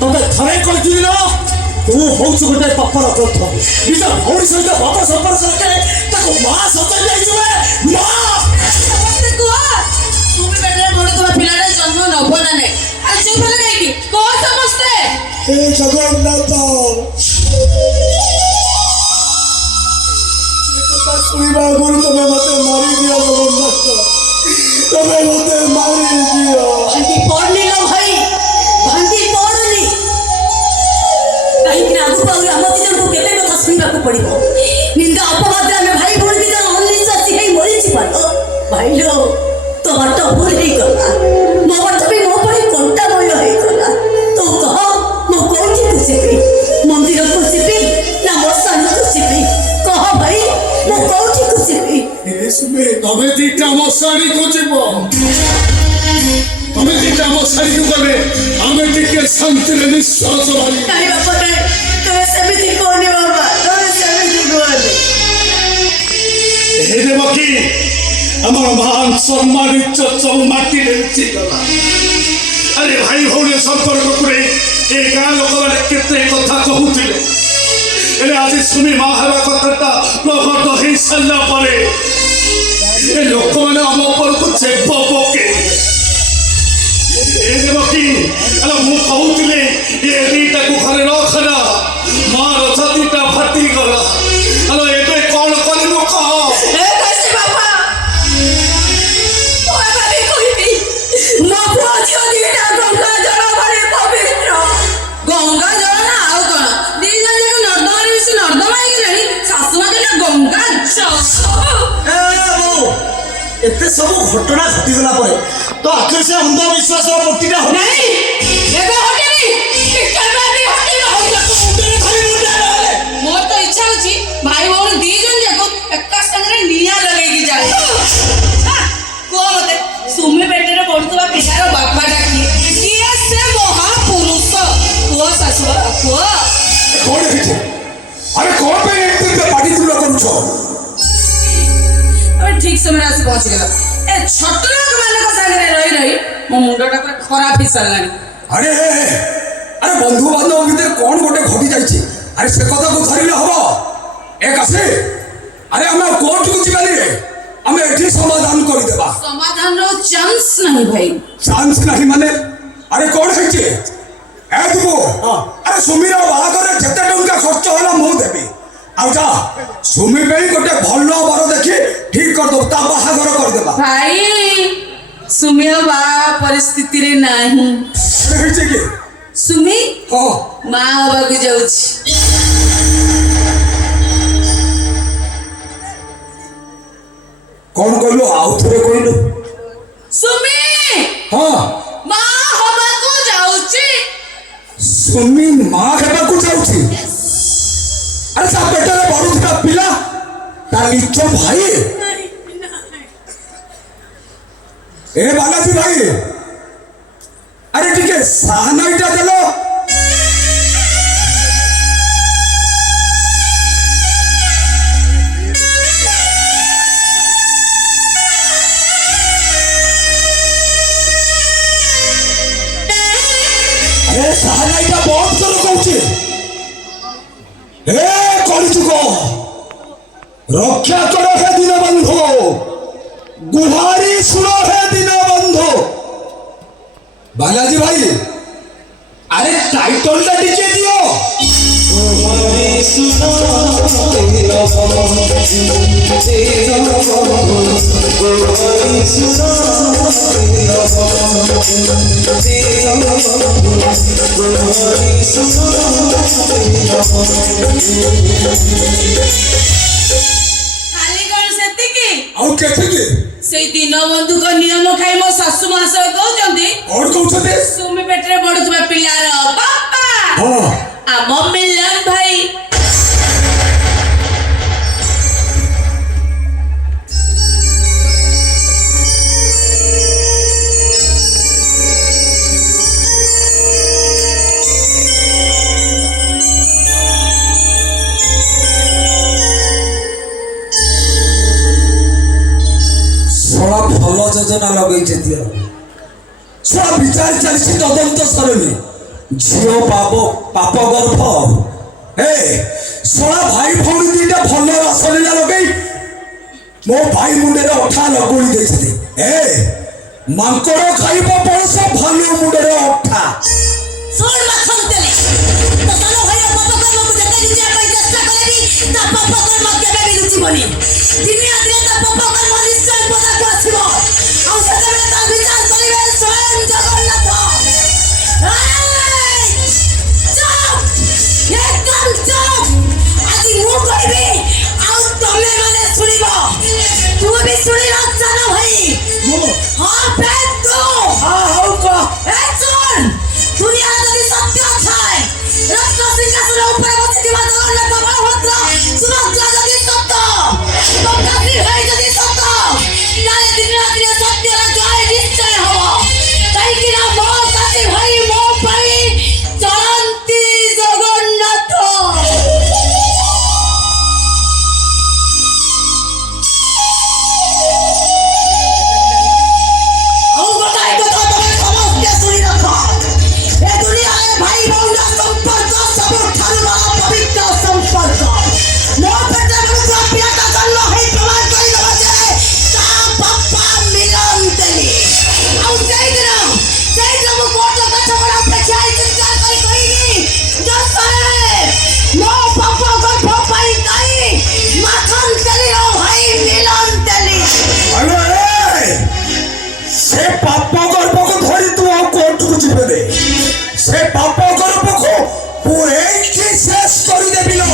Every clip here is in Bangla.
ତମେ ଥରେ କହିଥିଲି ନା ତୁ ହଉଛୁ ଗୋଟେ ପାପର ଗ୍ରନ୍ଥ ନିଜ ଭଉଣୀ ସହିତ ବାପ ସମ୍ପର୍କ ରଖେ ତାକୁ ମା ସଜାଇ ଯାଇଥିବେ ମା তুমি পেটে পড়ুଥିବା ପିଲାଟା ଜନ୍ମ ନବ ନା ନାହିଁ ଆଉ ଚୁପ ହେଲେ କାହିଁକି କହ ସମସ୍ତେ ହେ ଜଗନ୍ନାଥ ଶୁଣିବା ଆଗରୁ ତମେ ମତେ ମାରିଦିଅ ଜଗନ୍ନାଥ ତମେ ମତେ ମାରିଦିଅ ଭାଙ୍ଗି ପଡନି ଲୋ ଭାଇ ଭାଙ୍ଗି ପଡନି କାହିଁକି ଆଗକୁ ଆଉ ଆମ ଦିଜଣକୁ କେତେ କଥା ଶୁଣିବାକୁ ପଡିବ ନିନ୍ଦା ଅପବାଦରେ ଆମେ ଭାଇ ଭଉଣୀ ଦିଜଣ ଅନିଶ୍ୱାସୀ ହେଇ ମରିଯିବା ଭାଇ ଲୋ तो बात भूल ही गला मो बात भी मो पर कंटामय हो गला तो कह मो कोठी कुसिबी मंदिर कुसिबी ना मो सान कुसिबी कह भाई मो कोठी कुसिबी इसमें तमे दीटा मसारी को जीवो तमे दीटा मसारी को गले हमें टिके शांति रे निश्वास वाली नहीं बापा नहीं तो सेमिति कोनी बाबा तो सेमिति कोनी हे देवकी আমার মান সম্মান ইজ্জত সব মাটিরে মিশি গলা আরে ভাই ভଉଣୀ সম্পর্ক করে এই গাঁ ଲୋକମାନେ କେତେ କଥା କହୁଥିଲେ ହେଲେ ଆଜି ଶୁଣି ମା ହେବା କଥାଟା ପ୍ରକଟ ହେଇ ସାରିଲା ପରେ ଏ ଲୋକମାନେ ଆମ ଉପରକୁ ଚେପ ପକେଇଲେ ଏ ଦେବକି ଆରେ ମୁଁ କହୁଥିଲି ଏ ଦିଟାକୁ ଘରେ ରଖନା ମାର ଛାତିଟା ଫାଟିଗଲା ଆରେ ଏବେ କ'ଣ କରିବୁ କହ गंगा जल ना आउ कौन दी जन जाक नर्दमा रे मिसी नर्दमा ही गलानी सासुमा कहले गंगा जल एते सब घटना घटी गला परे तो आखिर से अंधविश्वास और मूर्तिटा हो नहीं एबे हटेनी केबे भी हटेनी हो मुंडे खाली मुंडे रहले मोर तो इच्छा होची भाई भौण दी जन जाक एका संगे निया लगेगी जाए को मते सुमी पेटे रे पडुतबा पिसार बापा डाकी किए से महापुरुष को सासुआ को कौन है अरे कौन पे एक दिन पे पार्टी तुला करू छो अबे ठीक समय आसी पहुंच गला ए छोट लोग माने को संगे रही रही मो मुंडटा पूरा खराब ही सरलानी अरे अरे बंधु बांधव भीतर कौन गोटे घटी जाइछे अरे से कथा को धरिले हबो एक आसे अरे हम कोर्ट को जिबानी रे हम एठी समाधान करि देबा समाधान रो चांस नहीं भाई चांस नहीं माने अरे कौन है जे ए दुबो अरे सुमीरा बाहागर जते टंका खर्च होला मु देबी आ जा सुमी पे गोटे भलो बर देखि ठीक कर दो ता बाहागर कर देबा भाई सुमिया बा परिस्थिति रे नहीं अरे है जे के सुमी हां मां हवा के जाउछ कौन कहलो आउ थरे कहलो सुमी हां मां हवा को जाउछ सुमी मां हेबा को जाउछि अरे ता पेटरे बडुथा पिला ता लिचो भाई ए बालाजी भाई अरे टिके साहनाइटा देलो अरे साहनाइटा बहुत करो कहूचे ए कलिजुग रक्षा करो हे दीनबंधु गुहारी सुनो हे दीनबंधु बालाजी भाई अरे टाइटल टा टिके दियो गुहारी सुनो गुहारी सुनो खाली कौन सेती की आउ केथे के से दीनबंधु को नियम खाई मो सासु महाशय कहउचंती और कहउछते सुमी पेटरे पडुतबा पिलार बापा हां आम मिलन भाई যোজনা লগাইছে দিও সব বিচার চালিছে তদন্ত সরণি ঝিও পাপ গর্ভ শোনা ভাই ভৌণী দুইটা ভাল রাসলীলা লগাই মো ভাই মুন্ডের অঠা লগড়ি দিয়েছে মাଙ୍କড় খাইব পয়সা ভালু মুন্ডের অঠা শোন মাখন তেলে তো সানো ভাইয়া পাপ কর্মକୁ যেতে নিজে ପାଇଁ চেষ্টা করেবি তা পাপ কর্ম কেবে ବି ଲୁଚିବନି ଦିନେ ଆଦିନେ ତା ପାପ କର୍ମ ନିଶ୍ଚୟ ପଦାକୁ ଆସିବ ଆଉ ସେତେବେଳେ ତା ବିଚାର କରିବେ ସ୍ୱୟଂ ଜଗନ୍ନାଥ একদম চুপ আଜି ମୁଁ କହିବି ଆଉ ତମେ ମାନେ ଶୁଣିବ ତୁ ବି ଶୁଣିଲ ଜାନ ଭାଇ ହଁ ବେଦ ତୁ ହଉ କହ ଶୁଣ দুনিয়ার যদি সত্য থাকে রত্ন সিংহাসন উপরে বসিଥିବା জগন্নাଥ বলভদ্র সুভদ্রা যদি সত্য তথাপি ভাই যদি সত্য তাহলে দিনে দিনে সত্যের জয় নিশ্চয় হব কাইকি না মো কাছে ভাই মো পাই চলন্তি জগন্নাথ ଆଉ ଗୋଟାଏ କଥା ତମେ ସମସ୍ତେ ଶୁଣି ରଖ ଏ ଦୁନିଆରେ ଭାଇ ଭଉଣୀର ସମ୍ପର୍କ ସବୁଠାରୁ ବଡ଼ ପବିତ୍ର ସମ୍ପର୍କ ମୋ ପେଟରେ ମନୁଷ୍ୟ ପିଲାଟା ଜନ୍ମ ହେଇ ପ୍ରମାଣ କରିଦେବ ଯେ ତା ବାପା ମିଳନ୍ତିନି ଆଉ ସେଇଦିନ ମୁଁ କୋର୍ଟ ଗଛ ବଡ଼ ଅପେକ୍ଷା ଚିତ୍କାର କରି କହିବି ମୋ ବାପା ଗର୍ଭ ପାଇଁ ଦାୟୀ ମାଖନ ତେଲିର ଭାଇ ମିଳନ୍ତିନି সে পাপ গর্ভকে ধরি তু আর কোর্টକୁ ଯିବେ নে সে পাপ গর্ভକୁ ମୁଁ এইଠି শেষ କରି দেবি না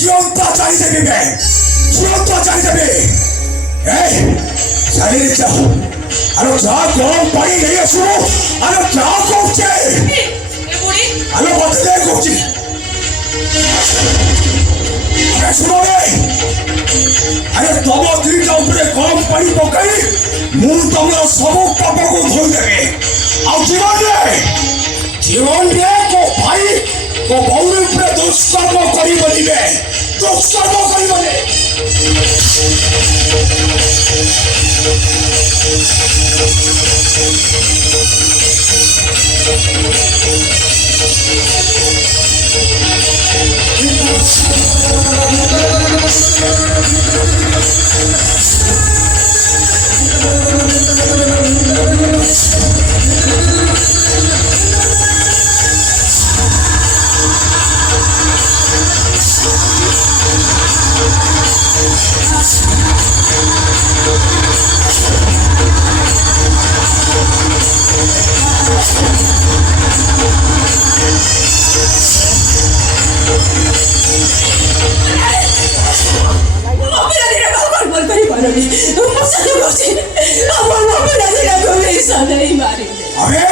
জিয়ন্তা চাই দেবে জিয়ন্তা চাই দেবে চাই যাও আরে যা গরম পানি নেই আসো আরে যা করছে আরে বদলে করছি আরে শুনো রে আরে তব দুইটা উপরে গরম পানি পকাই মু তোমরা সবু পাপকু ধোই দেবে আর জীবন রে কো ভাই কো ভৌণী উপরে দুষ্কর্ম করিবনি বে দুষ্কর্ম করিবনি अरे